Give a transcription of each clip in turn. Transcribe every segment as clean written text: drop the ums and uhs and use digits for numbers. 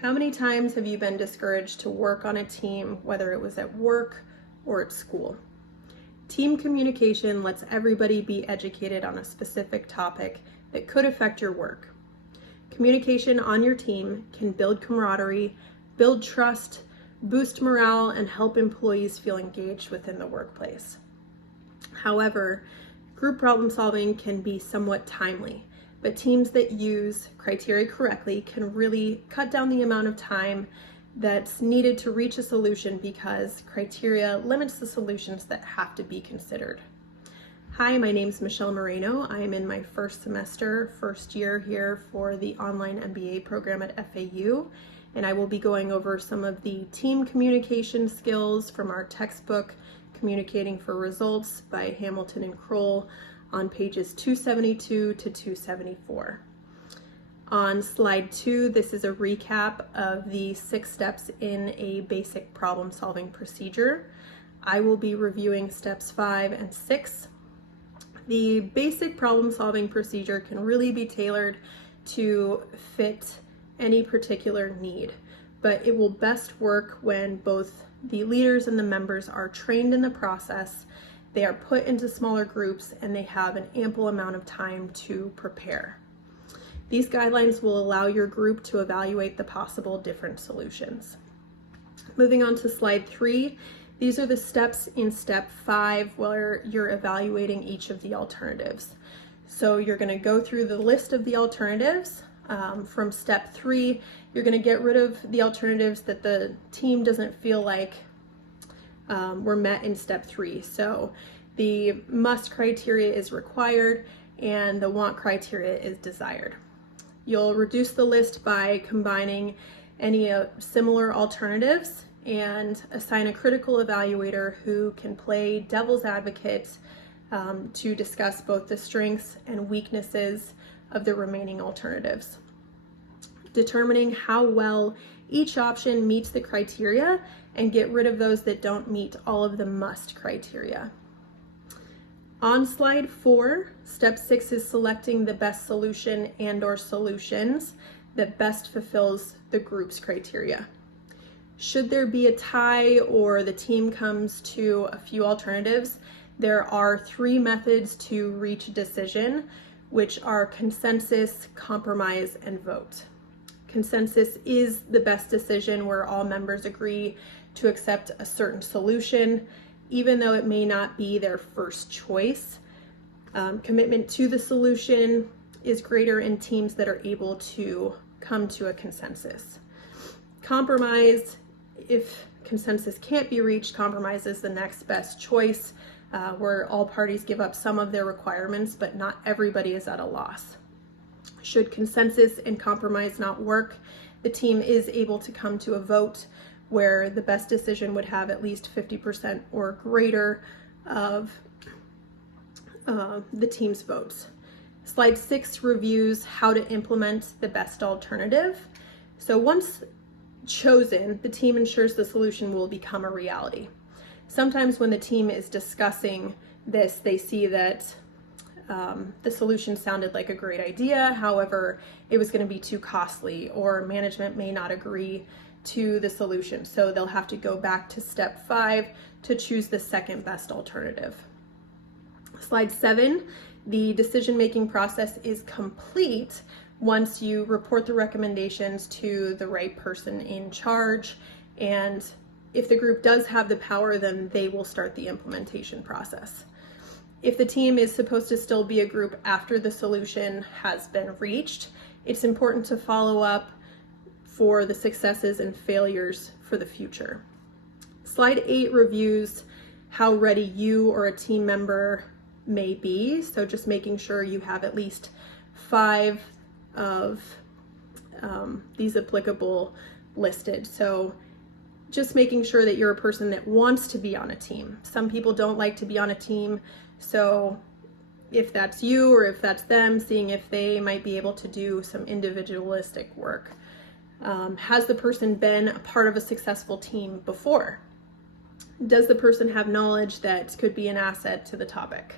How many times have you been discouraged to work on a team, whether it was at work or at school? Team communication lets everybody be educated on a specific topic that could affect your work. Communication on your team can build camaraderie, build trust, boost morale, and help employees feel engaged within the workplace. However, group problem solving can be somewhat timely, but teams that use criteria correctly can really cut down the amount of time that's needed to reach a solution because criteria limits the solutions that have to be considered. Hi, my name is Michelle Moreno. I am in my first year here for the online MBA program at FAU, and I will be going over some of the team communication skills from our textbook, Communicating for Results by Hamilton and Kroll, on pages 272 to 274. On slide 2, this is a recap of the 6 steps in a basic problem-solving procedure. I will be reviewing steps 5 and 6. The basic problem-solving procedure can really be tailored to fit any particular need, but it will best work when both the leaders and the members are trained in the process, they are put into smaller groups, and they have an ample amount of time to prepare. These guidelines will allow your group to evaluate the possible different solutions. Moving on to slide 3, these are the steps in step 5 where you're evaluating each of the alternatives. So you're going to go through the list of the alternatives. From step 3, you're going to get rid of the alternatives that the team doesn't feel like were met in step 3. So the must criteria is required and the want criteria is desired. You'll reduce the list by combining any similar alternatives and assign a critical evaluator who can play devil's advocate to discuss both the strengths and weaknesses of the remaining alternatives. Determining how well each option meets the criteria and get rid of those that don't meet all of the must criteria. On slide 4, step 6 is selecting the best solution and/or solutions that best fulfills the group's criteria. Should there be a tie or the team comes to a few alternatives, there are 3 methods to reach a decision, which are consensus, compromise, and vote. Consensus is the best decision where all members agree to accept a certain solution, even though it may not be their first choice. Commitment to the solution is greater in teams that are able to come to a consensus. Compromise, if consensus can't be reached, compromise is the next best choice, where all parties give up some of their requirements, but not everybody is at a loss. Should consensus and compromise not work, the team is able to come to a vote where the best decision would have at least 50% or greater of the team's votes. Slide 6 reviews how to implement the best alternative. So once chosen, the team ensures the solution will become a reality. Sometimes when the team is discussing this, they see that the solution sounded like a great idea, however, it was going to be too costly, or management may not agree to the solution. So they'll have to go back to step 5 to choose the second best alternative. Slide 7, the decision-making process is complete once you report the recommendations to the right person in charge, and if the group does have the power, then they will start the implementation process. If the team is supposed to still be a group after the solution has been reached, it's important to follow up for the successes and failures for the future. Slide 8 reviews how ready you or a team member may be. So just making sure you have at least 5 of these applicable listed. So just making sure that you're a person that wants to be on a team. Some people don't like to be on a team, so if that's you or if that's them, seeing if they might be able to do some individualistic work. Has the person been a part of a successful team before? Does the person have knowledge that could be an asset to the topic?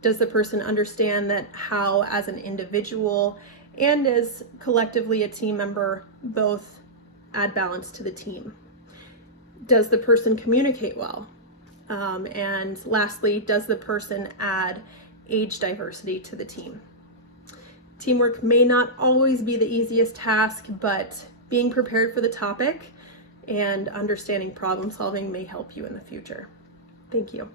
Does the person understand that how, as an individual and as collectively a team member, both add balance to the team? Does the person communicate well? And lastly, does the person add age diversity to the team? Teamwork may not always be the easiest task, but being prepared for the topic and understanding problem solving may help you in the future. Thank you.